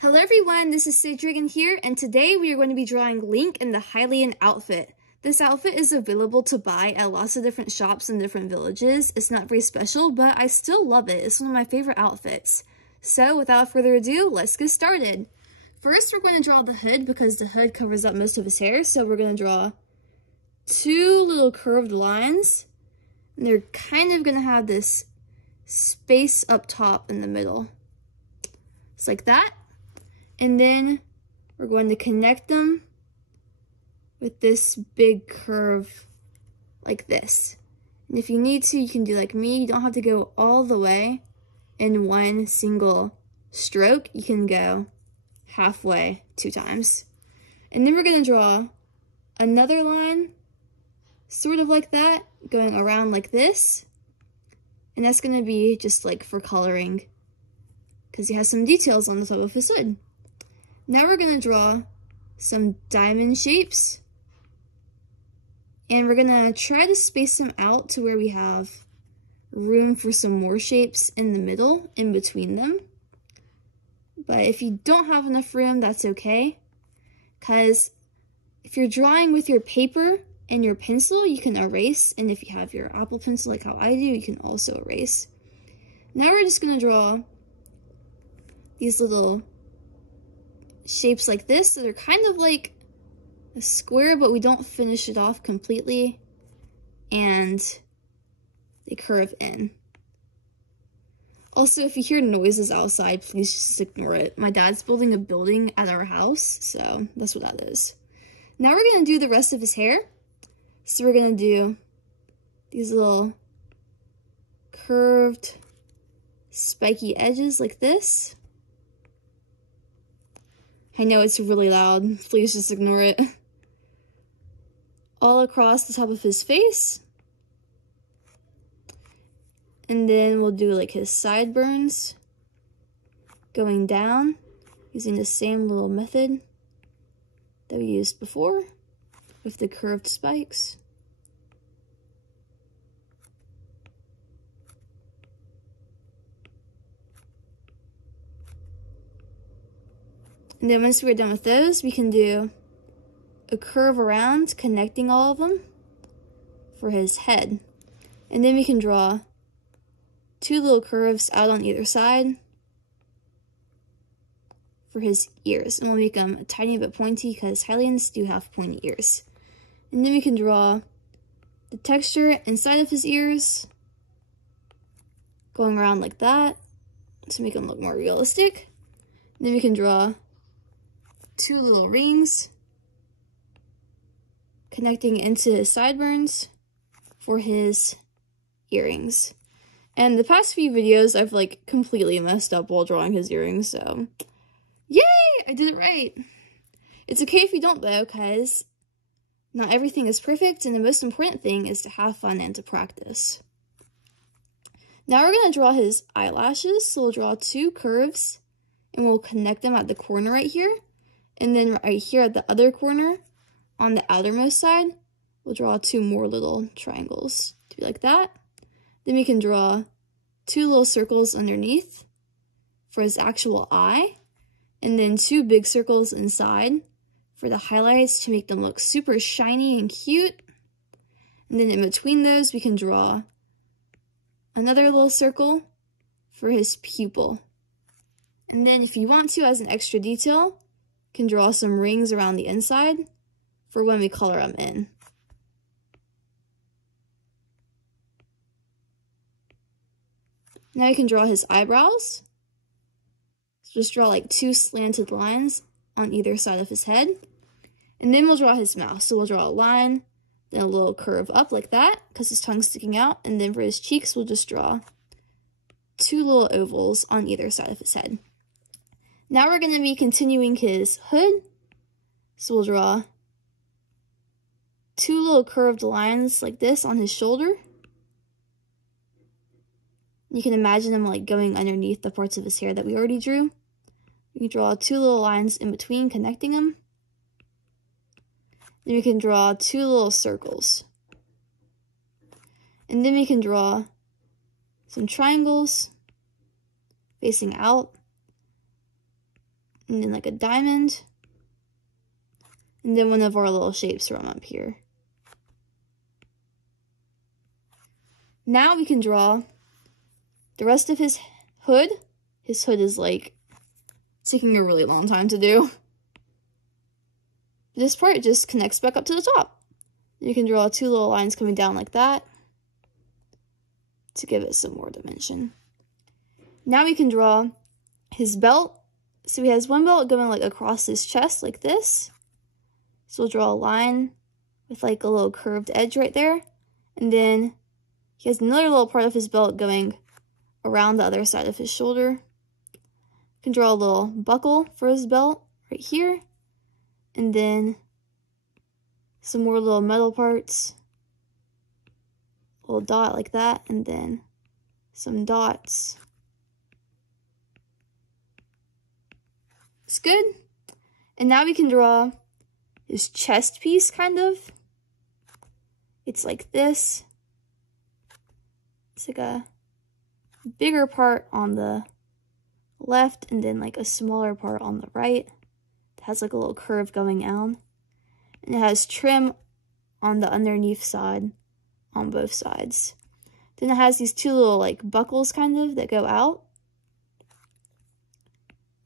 Hello everyone, this is Dragon here, and today we are going to be drawing Link in the Hylian outfit. This outfit is available to buy at lots of different shops in different villages. It's not very special, but I still love it. It's one of my favorite outfits. So without further ado, let's get started. First, we're going to draw the hood because the hood covers up most of his hair, so we're going to draw two little curved lines. And they're kind of going to have this space up top in the middle. Just like that. And then we're going to connect them with this big curve like this. And if you need to, you can do like me. You don't have to go all the way in one single stroke. You can go halfway 2 times. And then we're going to draw another line, sort of like that, going around like this. And that's going to be just like for coloring, because he has some details on the top of his hood. Now we're going to draw some diamond shapes, and we're going to try to space them out to where we have room for some more shapes in the middle, in between them. But if you don't have enough room, that's okay, because if you're drawing with your paper and your pencil, you can erase, and if you have your Apple Pencil like how I do, you can also erase. Now we're just going to draw these little shapes like this, so they're kind of like a square, but we don't finish it off completely, and they curve in. Also, if you hear noises outside, please just ignore it. My dad's building a building at our house, so that's what that is. Now we're going to do the rest of his hair. So we're going to do these little curved, spiky edges like this. I know it's really loud, please just ignore it. All across the top of his face. And then we'll do like his sideburns going down using the same little method that we used before with the curved spikes. And then once we're done with those, we can do a curve around, connecting all of them for his head. And then we can draw 2 little curves out on either side for his ears. And we'll make them a tiny bit pointy because Hylians do have pointy ears. And then we can draw the texture inside of his ears, going around like that to make them look more realistic. And then we can draw 2 little rings connecting into his sideburns for his earrings. And the past few videos I've like completely messed up while drawing his earrings, so yay! I did it right. It's okay if you don't though, because not everything is perfect, and the most important thing is to have fun and to practice. Now we're going to draw his eyelashes, so we'll draw 2 curves and we'll connect them at the corner right here. And then right here at the other corner, on the outermost side, we'll draw 2 more little triangles to be like that. Then we can draw 2 little circles underneath for his actual eye, and then 2 big circles inside for the highlights to make them look super shiny and cute. And then in between those, we can draw another little circle for his pupil. And then if you want to, as an extra detail, can draw some rings around the inside for when we color them in. Now you can draw his eyebrows. So just draw like 2 slanted lines on either side of his head. And then we'll draw his mouth. So we'll draw a line, then a little curve up like that, because his tongue's sticking out. And then for his cheeks, we'll just draw 2 little ovals on either side of his head. Now we're going to be continuing his hood, so we'll draw 2 little curved lines like this on his shoulder. You can imagine them like going underneath the parts of his hair that we already drew. We can draw 2 little lines in between, connecting them. Then we can draw 2 little circles. And then we can draw some triangles facing out. and then like a diamond, and then one of our little shapes from up here. Now we can draw the rest of his hood. His hood is like taking a really long time to do. This part just connects back up to the top. You can draw 2 little lines coming down like that to give it some more dimension. Now we can draw his belt. So he has one belt going like across his chest like this. So we'll draw a line with like a little curved edge right there. And then he has another little part of his belt going around the other side of his shoulder. You can draw a little buckle for his belt right here. And then some more little metal parts. A little dot like that. And then some dots. It's good. And now we can draw his chest piece, kind of. It's like this. It's like a bigger part on the left and then like a smaller part on the right. It has like a little curve going out. And it has trim on the underneath side on both sides. Then it has these 2 little like buckles kind of that go out.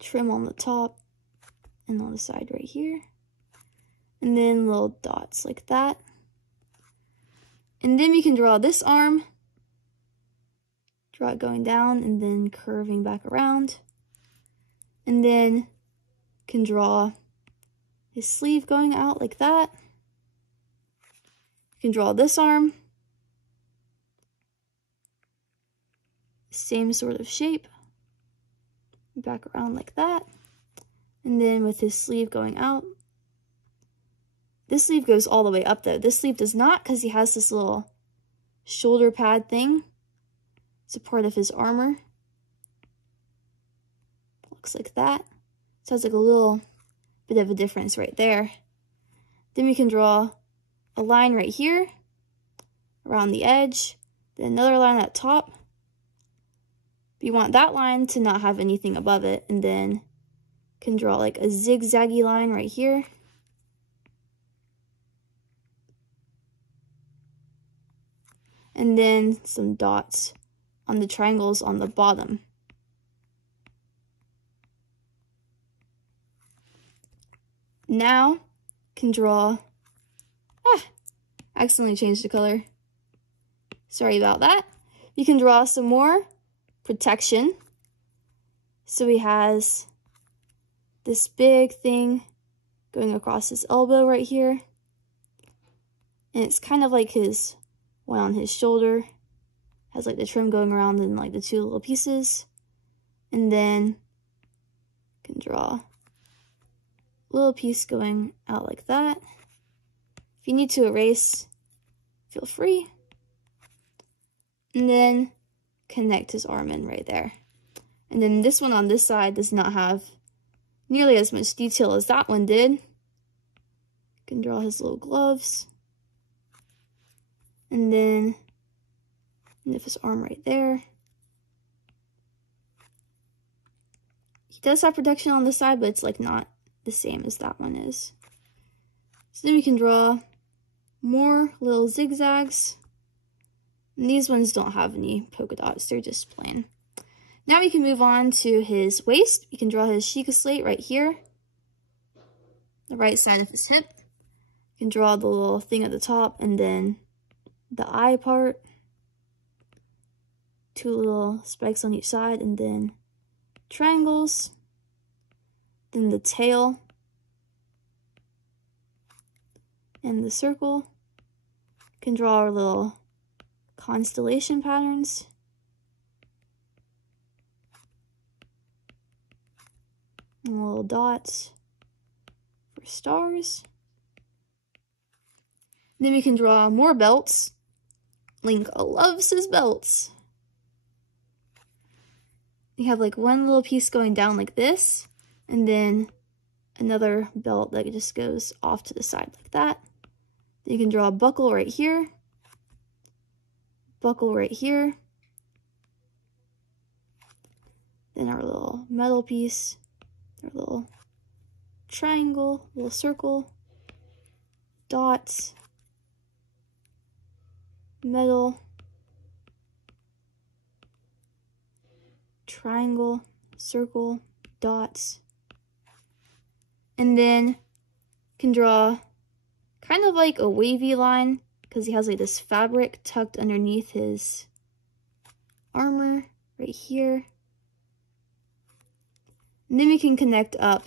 Trim on the top and on the side right here. And then little dots like that. And then we can draw this arm. Draw it going down and then curving back around. And then can draw his sleeve going out like that. You can draw this arm. Same sort of shape. Back around like that. And then with his sleeve going out. This sleeve goes all the way up though. This sleeve does not because he has this little shoulder pad thing. It's a part of his armor. Looks like that. So it's like a little bit of a difference right there. Then we can draw a line right here around the edge. Then another line at top. You want that line to not have anything above it, and then can draw like a zigzaggy line right here. And then some dots on the triangles on the bottom. Now can draw, accidentally changed the color. Sorry about that. You can draw some more protection. So he has this big thing going across his elbow right here. And it's kind of like his one on his shoulder. Has like the trim going around and like the 2 little pieces. And then can draw a little piece going out like that. If you need to erase, feel free. And then connect his arm in right there. And then this one on this side does not have nearly as much detail as that one did. You can draw his little gloves. And then end of his arm right there. He does have protection on the side, but it's like not the same as that one is. So then we can draw more little zigzags. And these ones don't have any polka dots, they're just plain. Now we can move on to his waist. We can draw his Sheikah slate right here. The right side of his hip. You can draw the little thing at the top and then the eye part. 2 little spikes on each side and then triangles. Then the tail. And the circle. You can draw our little constellation patterns. And little dots for stars. Then we can draw more belts. Link loves his belts. You have like one little piece going down like this, and then another belt that just goes off to the side like that. Then you can draw a buckle right here. Buckle right here. Then our little metal piece. our little triangle, little circle, dots, metal, triangle, circle, dots, and then can draw kind of like a wavy line because he has like this fabric tucked underneath his armor right here. And then we can connect up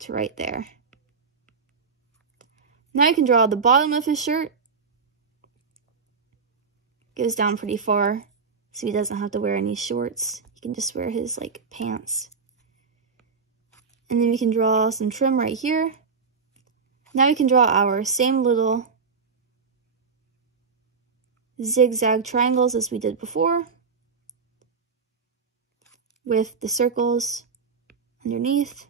to right there. Now you can draw the bottom of his shirt. Goes down pretty far, so he doesn't have to wear any shorts. He can just wear his like pants. And then we can draw some trim right here. Now we can draw our same little zigzag triangles as we did before, with the circles underneath.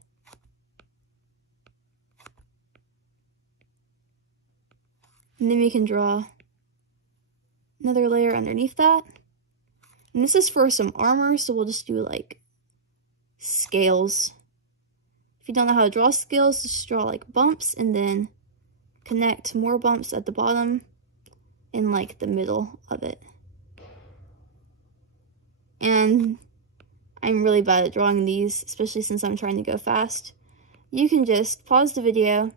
And then we can draw another layer underneath that. And this is for some armor, so we'll just do like scales. If you don't know how to draw scales, just draw like bumps and then connect more bumps at the bottom in like the middle of it. And I'm really bad at drawing these, especially since I'm trying to go fast. You can just pause the video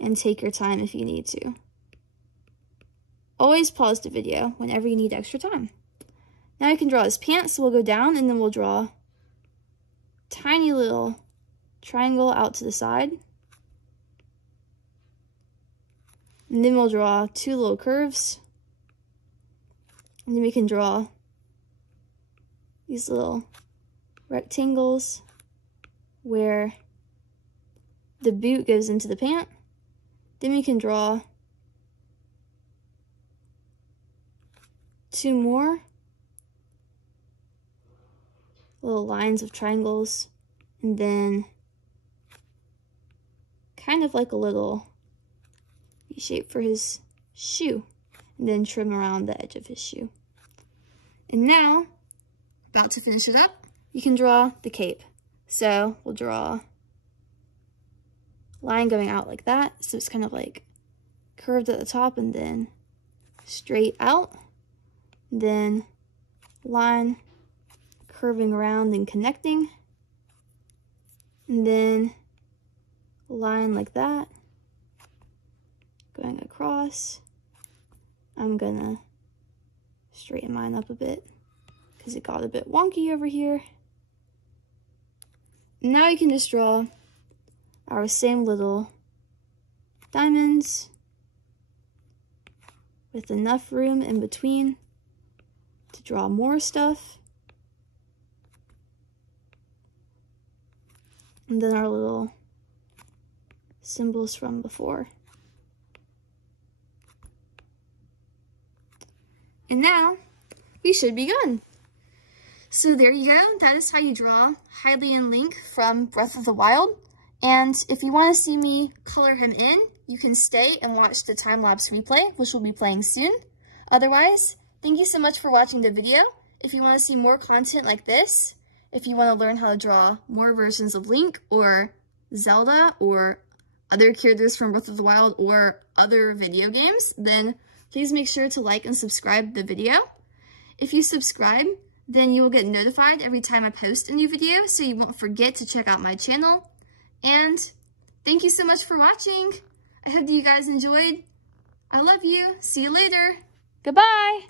and take your time if you need to. Always pause the video whenever you need extra time. Now you can draw his pants, so we'll go down and then we'll draw tiny little triangle out to the side. And then we'll draw two little curves. And then we can draw these little rectangles where the boot goes into the pant. Then we can draw two more little lines of triangles, and then kind of like a little shape for his shoe, and then trim around the edge of his shoe. And now, about to finish it up, you can draw the cape. So we'll draw a line going out like that, so it's kind of like curved at the top and then straight out. Then line curving around and connecting, and then a line like that going across. I'm gonna straighten mine up a bit because it got a bit wonky over here. Now you can just draw our same little diamonds with enough room in between to draw more stuff. And then our little symbols from before. And now we should be done. So there you go. That is how you draw Hylian Link from Breath of the Wild. And if you want to see me color him in, you can stay and watch the time-lapse replay, which will be playing soon. Otherwise, thank you so much for watching the video. If you want to see more content like this, if you want to learn how to draw more versions of Link or Zelda or other characters from Breath of the Wild or other video games, then please make sure to like and subscribe the video. If you subscribe, then you will get notified every time I post a new video, so you won't forget to check out my channel. And thank you so much for watching. I hope that you guys enjoyed. I love you. See you later. Goodbye.